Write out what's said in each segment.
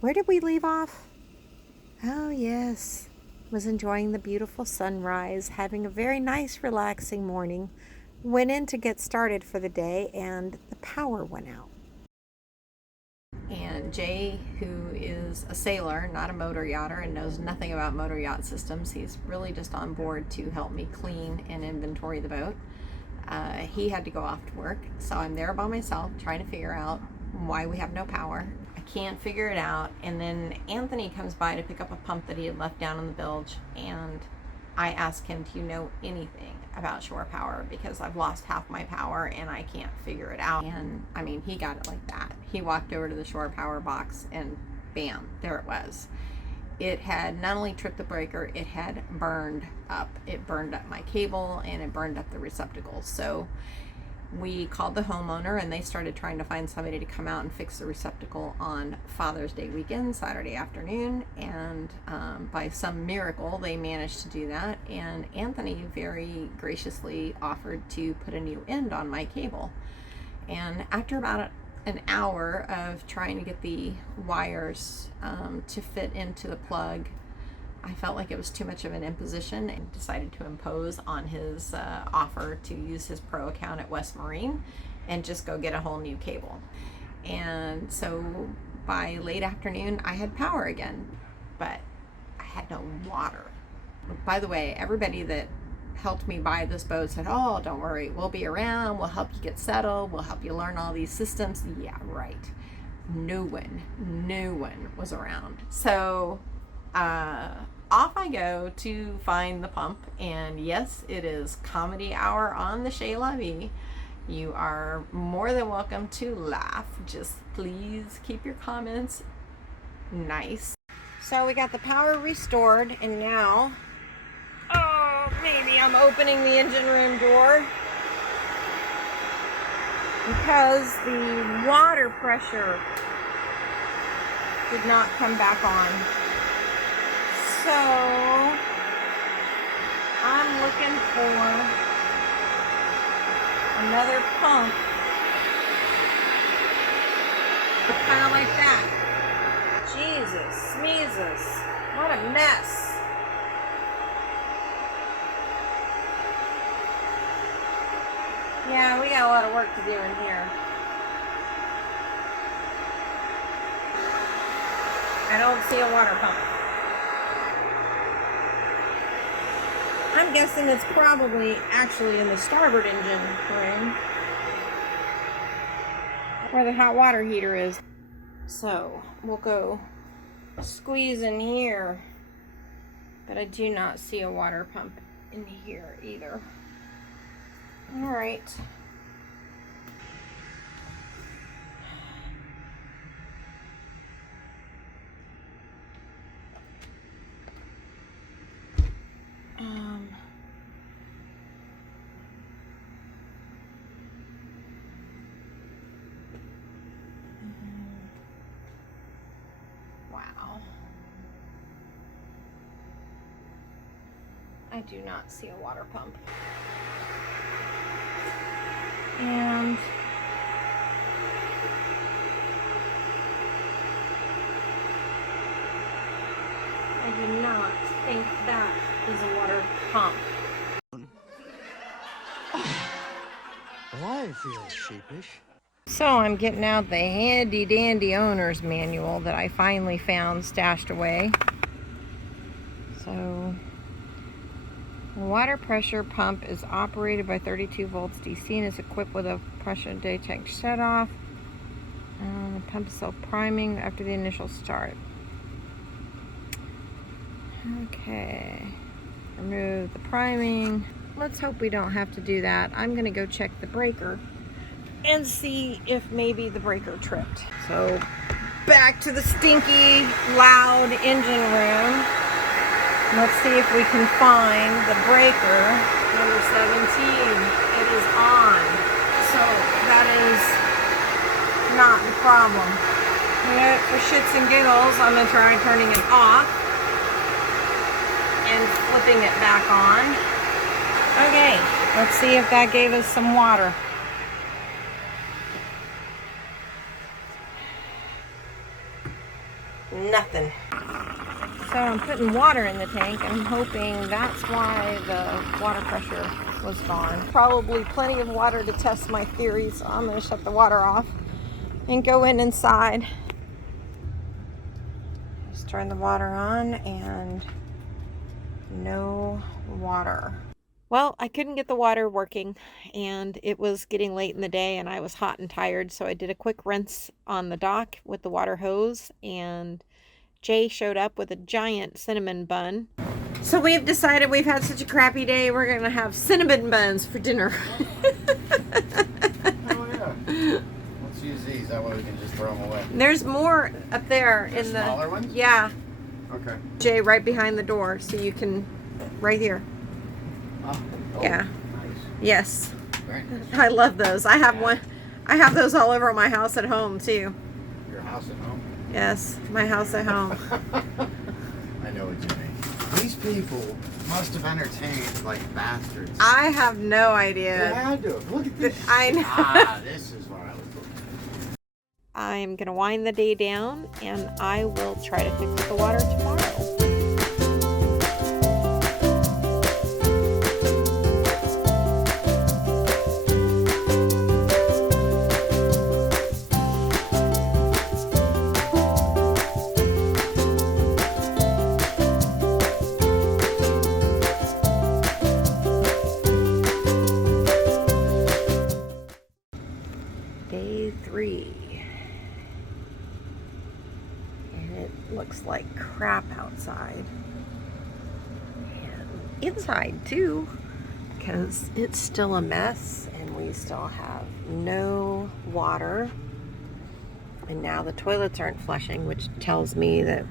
Where did we leave off? Oh, yes. Was enjoying the beautiful sunrise, having a very nice, relaxing morning. Went in to get started for the day, and the power went out. And Jay, who is a sailor, not a motor yachter, and knows nothing about motor yacht systems, he's really just on board to help me clean and inventory the boat. He had to go off to work, so I'm there by myself trying to figure out why we have no power. I can't figure it out, and then Anthony comes by to pick up a pump that he had left down in the bilge, and I ask him, do you know anything about shore power? Because I've lost half my power and I can't figure it out. And I mean, he got it like that. He walked over to the shore power box and bam, there it was. It had not only tripped the breaker, it had burned up. It burned up my cable and it burned up the receptacles. So we called the homeowner and they started trying to find somebody to come out and fix the receptacle on Father's Day weekend, Saturday afternoon, and by some miracle they managed to do that, and Anthony very graciously offered to put a new end on my cable. And after about an hour of trying to get the wires to fit into the plug, I felt like it was too much of an imposition and decided to impose on his offer to use his pro account at West Marine and just go get a whole new cable. And so by late afternoon, I had power again, but I had no water. By the way, everybody that helped me buy this boat said, oh, don't worry, we'll be around, we'll help you get settled, we'll help you learn all these systems. Yeah, right. No one was around. So off I go to find the pump, and yes, it is comedy hour on the Shay la Vie. You are more than welcome to laugh. Just please keep your comments nice. So we got the power restored, and now, oh, maybe I'm opening the engine room door because the water pressure did not come back on. So I'm looking for another pump, kind of like that. Jesus, sneezes, what a mess. Yeah, we got a lot of work to do in here. I don't see a water pump. I'm guessing it's probably actually in the starboard engine room where the hot water heater is. So we'll go squeeze in here, but I do not see a water pump in here either. All right. Wow. I do not see a water pump. And I do not think that is a water pump. Well, I feel sheepish. So I'm getting out the handy dandy owner's manual that I finally found stashed away. So the water pressure pump is operated by 32 volts DC and is equipped with a pressure detect shutoff. The pump is self-priming after the initial start. Okay, remove the priming. Let's hope we don't have to do that. I'm gonna go check the breaker and see if maybe the breaker tripped. So back to the stinky, loud engine room. Let's see if we can find the breaker, number 17. It is on. So that is not the problem. For shits and giggles, I'm gonna try turning it off and flipping it back on. Okay, let's see if that gave us some water. Nothing. So I'm putting water in the tank and I'm hoping that's why the water pressure was gone. Probably plenty of water to test my theory, so I'm going to shut the water off and go inside. Just turn the water on and no water. Well, I couldn't get the water working and it was getting late in the day and I was hot and tired, so I did a quick rinse on the dock with the water hose, and Jay showed up with a giant cinnamon bun. So we've decided we've had such a crappy day, we're going to have cinnamon buns for dinner. Oh yeah. Let's use these, that way we can just throw them away. There's more up there in the smaller ones? Yeah. Okay. Jay, right behind the door, so you can, right here. Oh, Yeah. Nice. Yes. Very nice. I love those. I have one. I have those all over my house at home too. Your house at home? Yes, my house at home. I know what you mean. These people must have entertained like bastards. I have no They idea. had to. Look at this. I know. Ah, this is what I was looking for. I'm gonna wind the day down, and I will try to fix the water tomorrow. Day 3. And it looks like crap outside. And inside too, because it's still a mess and we still have no water. And now the toilets aren't flushing, which tells me that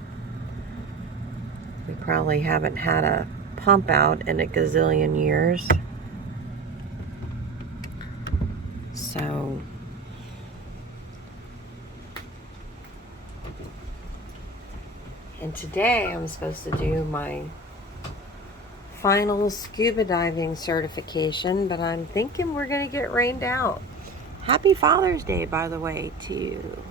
we probably haven't had a pump out in a gazillion years. So and today I'm supposed to do my final scuba diving certification, but I'm thinking we're going to get rained out. Happy Father's Day, by the way, to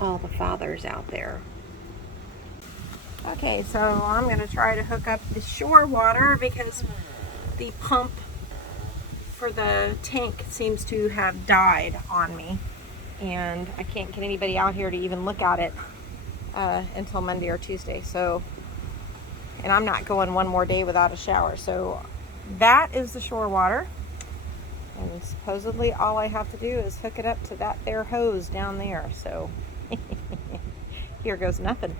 all the fathers out there. Okay, so I'm going to try to hook up the shore water because the pump for the tank seems to have died on me, and I can't get anybody out here to even look at it until Monday or Tuesday. So, and I'm not going one more day without a shower. So that is the shore water, and supposedly all I have to do is hook it up to that there hose down there. So here goes nothing.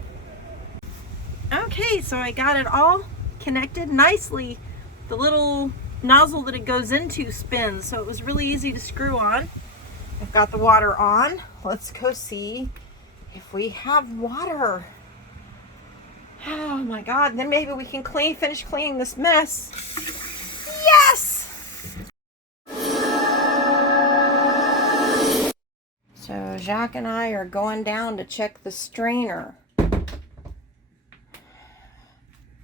Okay, so I got it all connected nicely. The little nozzle that it goes into spins, so it was really easy to screw on. I've got the water on. Let's go see if we have water. Oh my God, then maybe we can finish cleaning this mess. Yes! So Jacques and I are going down to check the strainer,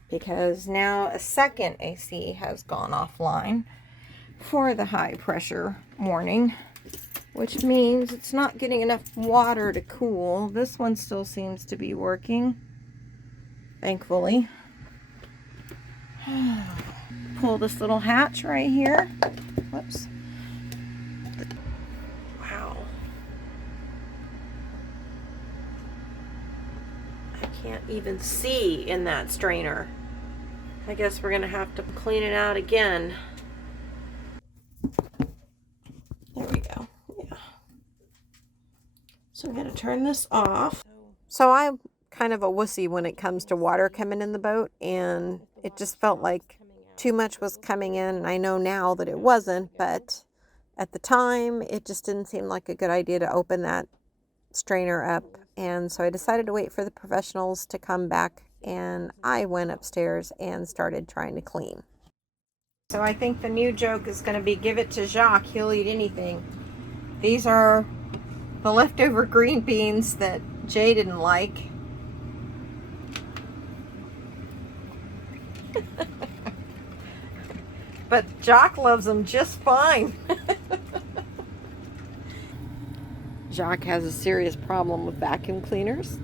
because now a second AC has gone offline for the high pressure warning, which means it's not getting enough water to cool. This one still seems to be working, thankfully. Pull this little hatch right here. Whoops. Wow. I can't even see in that strainer. I guess we're gonna have to clean it out again. There we go. Yeah. So I'm gonna turn this off. So I'm kind of a wussy when it comes to water coming in the boat, and it just felt like too much was coming in, and I know now that it wasn't, but at the time it just didn't seem like a good idea to open that strainer up. And so I decided to wait for the professionals to come back, and I went upstairs and started trying to clean. So I think the new joke is going to be give it to Jacques, he'll eat anything. These are the leftover green beans that Jay didn't like. But Jacques loves them just fine. Jacques has a serious problem with vacuum cleaners.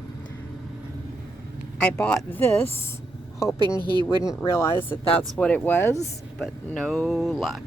I bought this hoping he wouldn't realize that that's what it was, but no luck.